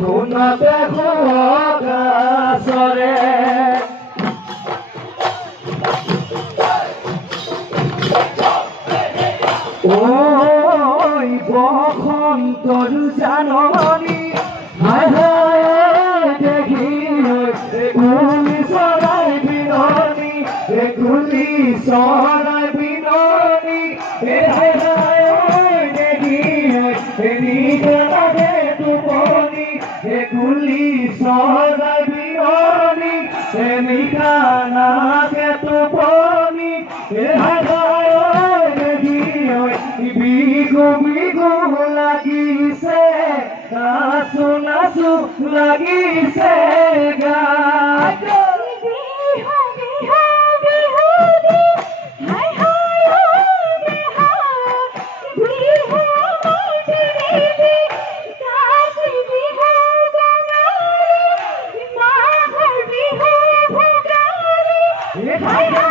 শুনতে ঘৰে ওই বসন্তৰ জাননী হায় হায় দেখি কুলি চৰাই বিননি কুলি চৰাই বিননি হায় হায় দেখি নিজানে টোপনি কুলি চৰাই বিননি নিজানে টোপনি হায় হায় দেখি বিগু বিগু লাগিছে নাচু নাচু লাগিছে গাত Hi, hi.